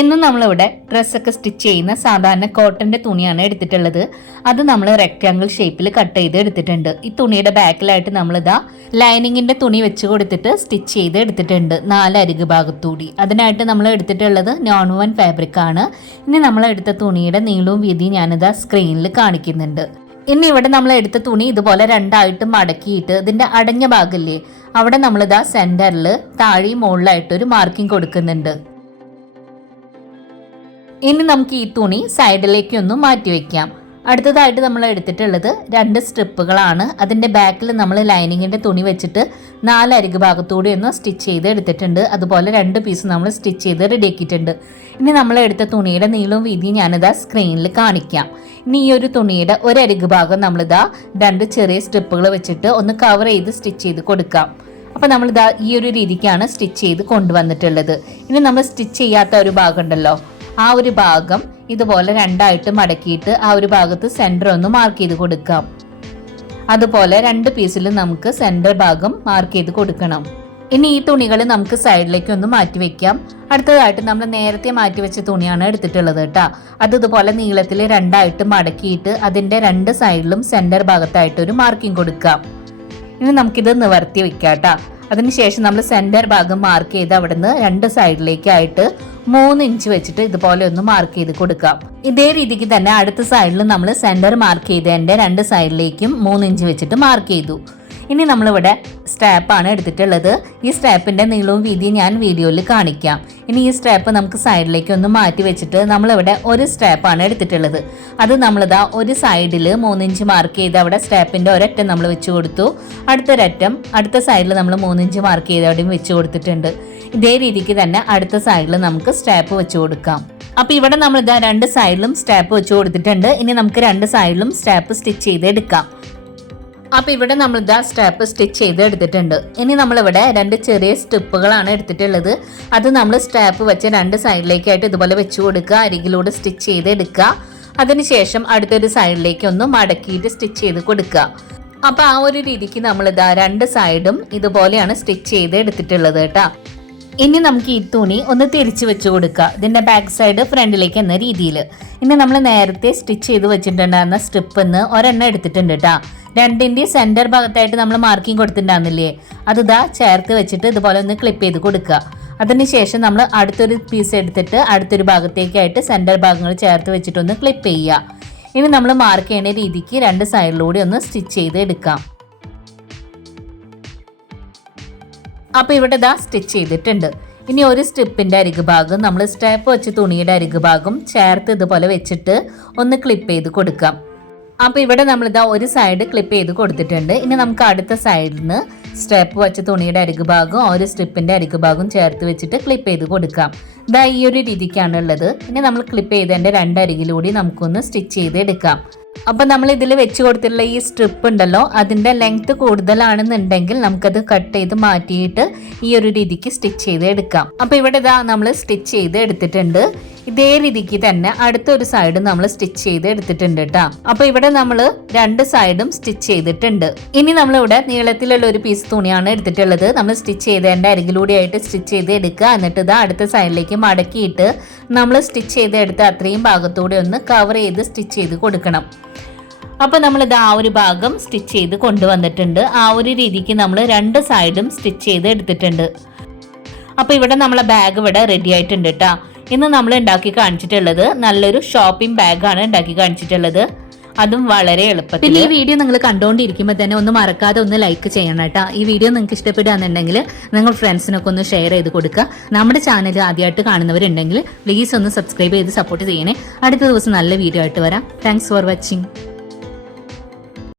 ഇന്ന് നമ്മളിവിടെ ഡ്രസ്സൊക്കെ സ്റ്റിച്ച് ചെയ്യുന്ന സാധാരണ കോട്ടന്റെ തുണിയാണ് എടുത്തിട്ടുള്ളത്. അത് നമ്മൾ റെക്റ്റാങ്കിൾ ഷേപ്പിൽ കട്ട് ചെയ്ത് എടുത്തിട്ടുണ്ട്. ഈ തുണിയുടെ ബാക്കിലായിട്ട് നമ്മളിതാ ലൈനിങ്ങിന്റെ തുണി വെച്ച് കൊടുത്തിട്ട് സ്റ്റിച്ച് ചെയ്ത് എടുത്തിട്ടുണ്ട് നാല് അരിക് ഭാഗത്തൂടി. അതിനായിട്ട് നമ്മൾ എടുത്തിട്ടുള്ളത് നോൺ വൺ ഫാബ്രിക് ആണ്. ഇനി നമ്മൾ എടുത്ത തുണിയുടെ നീളവും വീതിയും ഞാനിതാ സ്ക്രീനിൽ കാണിക്കുന്നുണ്ട്. ഇനി ഇവിടെ നമ്മൾ എടുത്ത തുണി ഇതുപോലെ രണ്ടായിട്ട് മടക്കിയിട്ട് ഇതിന്റെ അടഞ്ഞ ഭാഗമില്ലേ അവിടെ നമ്മളിതാ സെന്ററിൽ താഴെയും മുകളിലായിട്ട് ഒരു മാർക്കിംഗ് കൊടുക്കുന്നുണ്ട്. ഇനി നമുക്ക് ഈ തുണി സൈഡിലേക്ക് ഒന്ന് മാറ്റി വെക്കാം. അടുത്തതായിട്ട് നമ്മൾ എടുത്തിട്ടുള്ളത് രണ്ട് സ്ട്രിപ്പുകളാണ്. അതിന്റെ ബാക്കിൽ നമ്മൾ ലൈനിങ്ങിന്റെ തുണി വെച്ചിട്ട് നാല് അരികു ഭാഗത്തൂടെ ഒന്ന് സ്റ്റിച്ച് ചെയ്ത് എടുത്തിട്ടുണ്ട്. അതുപോലെ രണ്ട് പീസ് നമ്മൾ സ്റ്റിച്ച് ചെയ്ത് റെഡിയാക്കിയിട്ടുണ്ട്. ഇനി നമ്മൾ എടുത്ത തുണിയുടെ നീളവും വീതിയും ഞാനിതാ സ്ക്രീനിൽ കാണിക്കാം. ഇനി ഈ ഒരു തുണിയുടെ ഒരു ഭാഗം നമ്മളിതാ രണ്ട് ചെറിയ സ്ട്രിപ്പുകൾ വെച്ചിട്ട് ഒന്ന് കവർ ചെയ്ത് സ്റ്റിച്ച് ചെയ്ത് കൊടുക്കാം. അപ്പോൾ നമ്മളിതാ ഈ ഒരു രീതിക്കാണ് സ്റ്റിച്ച് ചെയ്ത് കൊണ്ടുവന്നിട്ടുള്ളത്. ഇനി നമ്മൾ സ്റ്റിച്ച് ചെയ്യാത്ത ഒരു ഭാഗം ഉണ്ടല്ലോ ആ ഒരു ഭാഗം ഇതുപോലെ രണ്ടായിട്ട് മടക്കിയിട്ട് ആ ഒരു ഭാഗത്ത് സെന്റർ ഒന്ന് മാർക്ക് ചെയ്ത് കൊടുക്കാം. അതുപോലെ രണ്ട് പീസിലും നമുക്ക് സെന്റർ ഭാഗം മാർക്ക് ചെയ്ത് കൊടുക്കണം. ഇനി ഈ തുണികൾ നമുക്ക് സൈഡിലേക്ക് ഒന്ന് മാറ്റി വെക്കാം. അടുത്തതായിട്ട് നമ്മൾ നേരത്തെ മാറ്റി വെച്ച തുണിയാണ് എടുത്തിട്ടുള്ളത് കേട്ടോ. അത് ഇതുപോലെ നീളത്തിൽ രണ്ടായിട്ട് മടക്കിയിട്ട് അതിന്റെ രണ്ട് സൈഡിലും സെന്റർ ഭാഗത്തായിട്ട് ഒരു മാർക്കിംഗ് കൊടുക്കാം. ഇനി നമുക്കിത് നിവർത്തി വെക്കാം കേട്ടോ. അതിനുശേഷം നമ്മൾ സെന്റർ ഭാഗം മാർക്ക് ചെയ്ത് അവിടുന്ന് രണ്ട് സൈഡിലേക്കായിട്ട് മൂന്ന് ഇഞ്ച് വെച്ചിട്ട് ഇതുപോലെ ഒന്ന് മാർക്ക് ചെയ്ത് കൊടുക്കാം. ഇതേ രീതിക്ക് തന്നെ അടുത്ത സൈഡിൽ നമ്മൾ സെന്റർ മാർക്ക് ചെയ്തതിന്റെ രണ്ട് സൈഡിലേക്കും മൂന്ന് ഇഞ്ച് വെച്ചിട്ട് മാർക്ക് ചെയ്തു. ഇനി നമ്മളിവിടെ സ്റ്റാപ്പാണ് എടുത്തിട്ടുള്ളത്. ഈ സ്റ്റാപ്പിന്റെ നീളവും വീതിയും ഞാൻ വീഡിയോയിൽ കാണിക്കാം. ഇനി ഈ സ്റ്റാപ്പ് നമുക്ക് സൈഡിലേക്ക് ഒന്ന് മാറ്റി വെച്ചിട്ട് നമ്മളിവിടെ ഒരു സ്റ്റാപ്പാണ് എടുത്തിട്ടുള്ളത്. അത് നമ്മളിതാ ഒരു സൈഡിൽ മൂന്നിഞ്ച് മാർക്ക് ചെയ്ത് അവിടെ സ്റ്റാപ്പിന്റെ ഒരറ്റം നമ്മൾ വെച്ച് കൊടുത്തു. അടുത്തൊരറ്റം അടുത്ത സൈഡിൽ നമ്മൾ മൂന്നിഞ്ച് മാർക്ക് ചെയ്ത് അവിടെയും വെച്ച് കൊടുത്തിട്ടുണ്ട്. ഇതേ രീതിക്ക് തന്നെ അടുത്ത സൈഡിൽ നമുക്ക് സ്റ്റാപ്പ് വെച്ച് കൊടുക്കാം. അപ്പോൾ ഇവിടെ നമ്മളിതാ രണ്ട് സൈഡിലും സ്റ്റാപ്പ് വെച്ച് കൊടുത്തിട്ടുണ്ട്. ഇനി നമുക്ക് രണ്ട് സൈഡിലും സ്റ്റാപ്പ് സ്റ്റിച്ച് ചെയ്ത് എടുക്കാം അപ്പോൾ ഇവിടെ നമ്മൾ ഇതാ സ്റ്റെപ്പ് സ്റ്റിച്ച് ചെയ്ത് എടുത്തിട്ടുണ്ട്. ഇനി നമ്മളിവിടെ രണ്ട് ചെറിയ സ്റ്റിപ്പുകളാണ് എടുത്തിട്ടുള്ളത്. അത് നമ്മൾ സ്റ്റാപ്പ് വെച്ച് രണ്ട് സൈഡിലേക്കായിട്ട് ഇതുപോലെ വെച്ച് കൊടുക്കുക. അരികിലൂടെ സ്റ്റിച്ച് ചെയ്ത് എടുക്കുക. അതിനുശേഷം അടുത്തൊരു സൈഡിലേക്ക് ഒന്ന് മടക്കിയിട്ട് സ്റ്റിച്ച് ചെയ്ത് കൊടുക്കുക. അപ്പോൾ ആ ഒരു രീതിക്ക് നമ്മൾ ഇതാ രണ്ട് സൈഡും ഇതുപോലെയാണ് സ്റ്റിച്ച് ചെയ്ത് എടുത്തിട്ടുള്ളത് കേട്ടോ. ഇനി നമുക്ക് ഈ തുണി ഒന്ന് തിരിച്ചു വെച്ച് കൊടുക്കുക ഇതിന്റെ ബാക്ക് സൈഡ് ഫ്രണ്ടിലേക്ക് എന്ന രീതിയിൽ. ഇനി നമ്മൾ നേരത്തെ സ്റ്റിച്ച് ചെയ്ത് വെച്ചിട്ടുണ്ടായിരുന്ന സ്ട്രിപ്പ് ഒരെണ്ണം എടുത്തിട്ടുണ്ട് കേട്ടോ രണ്ടിന്റെ സെന്റർ ഭാഗത്തായിട്ട് നമ്മൾ മാർക്കിംഗ് കൊടുത്തിട്ടുണ്ടായിരുന്നില്ലേ? ഇതാ ചേർത്ത് വെച്ചിട്ട് ഇതുപോലെ ഒന്ന് ക്ലിപ്പ് ചെയ്ത് കൊടുക്കുക. അതിനുശേഷം നമ്മൾ അടുത്തൊരു പീസ് എടുത്തിട്ട് അടുത്തൊരു ഭാഗത്തേക്കായിട്ട് സെന്റർ ഭാഗങ്ങൾ ചേർത്ത് വെച്ചിട്ടൊന്ന് ക്ലിപ്പ് ചെയ്യുക. ഇനി നമ്മൾ മാർക്ക് ചെയ്യുന്ന രീതിക്ക് രണ്ട് സൈഡിലൂടെ ഒന്ന് സ്റ്റിച്ച് ചെയ്ത് എടുക്കാം. അപ്പോൾ ഇവിടെ ഇതാ സ്റ്റിച്ച് ചെയ്തിട്ടുണ്ട്. ഇനി ഒരു സ്റ്റിപ്പിന്റെ അരികു ഭാഗം നമ്മൾ സ്റ്റെപ്പ് വെച്ച് തുണിയുടെ അരികു ഭാഗം ചേർത്ത് ഇതുപോലെ വെച്ചിട്ട് ഒന്ന് ക്ലിപ്പ് ചെയ്ത് കൊടുക്കാം. അപ്പോൾ ഇവിടെ നമ്മളിതാ ഒരു സൈഡ് ക്ലിപ്പ് ചെയ്ത് കൊടുത്തിട്ടുണ്ട്. ഇനി നമുക്ക് അടുത്ത സൈഡിൽ നിന്ന് സ്റ്റെപ്പ് വെച്ച് തുണിയുടെ അരികു ഭാഗം ഒരു സ്ട്രിപ്പിന്റെ അരികു ചേർത്ത് വെച്ചിട്ട് ക്ലിപ്പ് ചെയ്ത് കൊടുക്കാം. ഇതാ ഈ ഒരു രീതിക്കാണ് ഉള്ളത് ഇനി നമ്മൾ ക്ലിപ്പ് ചെയ്തതിന്റെ രണ്ടരികിലൂടെ നമുക്കൊന്ന് സ്റ്റിച്ച് ചെയ്ത് എടുക്കാം. അപ്പോൾ നമ്മൾ ഇതിൽ വെച്ച് കൊടുത്തിട്ടുള്ള ഈ സ്ട്രിപ്പ് ഉണ്ടല്ലോ അതിന്റെ ലെങ്ത് കൂടുതലാണെന്നുണ്ടെങ്കിൽ നമുക്കത് കട്ട് ചെയ്ത് മാറ്റിയിട്ട് ഈ ഒരു രീതിക്ക് സ്റ്റിച്ച് ചെയ്ത് എടുക്കാം. അപ്പോൾ ഇവിടെ ഇതാ നമ്മൾ സ്റ്റിച്ച് ചെയ്ത് എടുത്തിട്ടുണ്ട്. ഇതേ രീതിക്ക് തന്നെ അടുത്തൊരു സൈഡ് നമ്മൾ സ്റ്റിച്ച് ചെയ്ത് എടുത്തിട്ടുണ്ട് കേട്ടോ അപ്പൊ ഇവിടെ നമ്മൾ രണ്ട് സൈഡും സ്റ്റിച്ച് ചെയ്തിട്ടുണ്ട്. ഇനി നമ്മളിവിടെ നീളത്തിലുള്ള ഒരു പീസ് തുണിയാണ് എടുത്തിട്ടുള്ളത്. നമ്മൾ സ്റ്റിച്ച് ചെയ്തതിന്റെ അരികിലൂടെ ആയിട്ട് സ്റ്റിച്ച് ചെയ്ത് എടുക്കുക. എന്നിട്ട് ഇതാ അടുത്ത സൈഡിലേക്ക് മടക്കിയിട്ട് നമ്മൾ സ്റ്റിച്ച് ചെയ്ത് എടുത്ത് അത്രയും ഭാഗത്തൂടെ ഒന്ന് കവർ ചെയ്ത് സ്റ്റിച്ച് ചെയ്ത് കൊടുക്കണം. അപ്പോൾ നമ്മളിത് ആ ഒരു ഭാഗം സ്റ്റിച്ച് ചെയ്ത് കൊണ്ടുവന്നിട്ടുണ്ട്. ആ ഒരു രീതിക്ക് നമ്മൾ രണ്ട് സൈഡും സ്റ്റിച്ച് ചെയ്ത് എടുത്തിട്ടുണ്ട്. അപ്പോൾ ഇവിടെ നമ്മളെ ബാഗ് ഇവിടെ റെഡി ആയിട്ടുണ്ട് കേട്ടോ ഇന്ന് നമ്മൾ ഉണ്ടാക്കി കാണിച്ചിട്ടുള്ളത് നല്ലൊരു ഷോപ്പിംഗ് ബാഗാണ് ഉണ്ടാക്കി കാണിച്ചിട്ടുള്ളത്. അതും വളരെ എളുപ്പത്തിൽ ഈ വീഡിയോ നിങ്ങൾ കണ്ടുകൊണ്ടിരിക്കുമ്പോൾ തന്നെ ഒന്ന് മറക്കാതെ ഒന്ന് ലൈക്ക് ചെയ്യണം കേട്ടോ. ഈ വീഡിയോ നിങ്ങൾക്ക് ഇഷ്ടപ്പെടുകയാണെന്നുണ്ടെങ്കിൽ നിങ്ങൾ ഫ്രണ്ട്സിനൊക്കെ ഒന്ന് ഷെയർ ചെയ്ത് കൊടുക്കുക. നമ്മുടെ ചാനൽ ആദ്യമായിട്ട് കാണുന്നവരുണ്ടെങ്കിൽ പ്ലീസ് ഒന്ന് സബ്സ്ക്രൈബ് ചെയ്ത് സപ്പോർട്ട് ചെയ്യണേ. അടുത്ത ദിവസം നല്ല വീഡിയോ ആയിട്ട് വരാം. Thanks for watching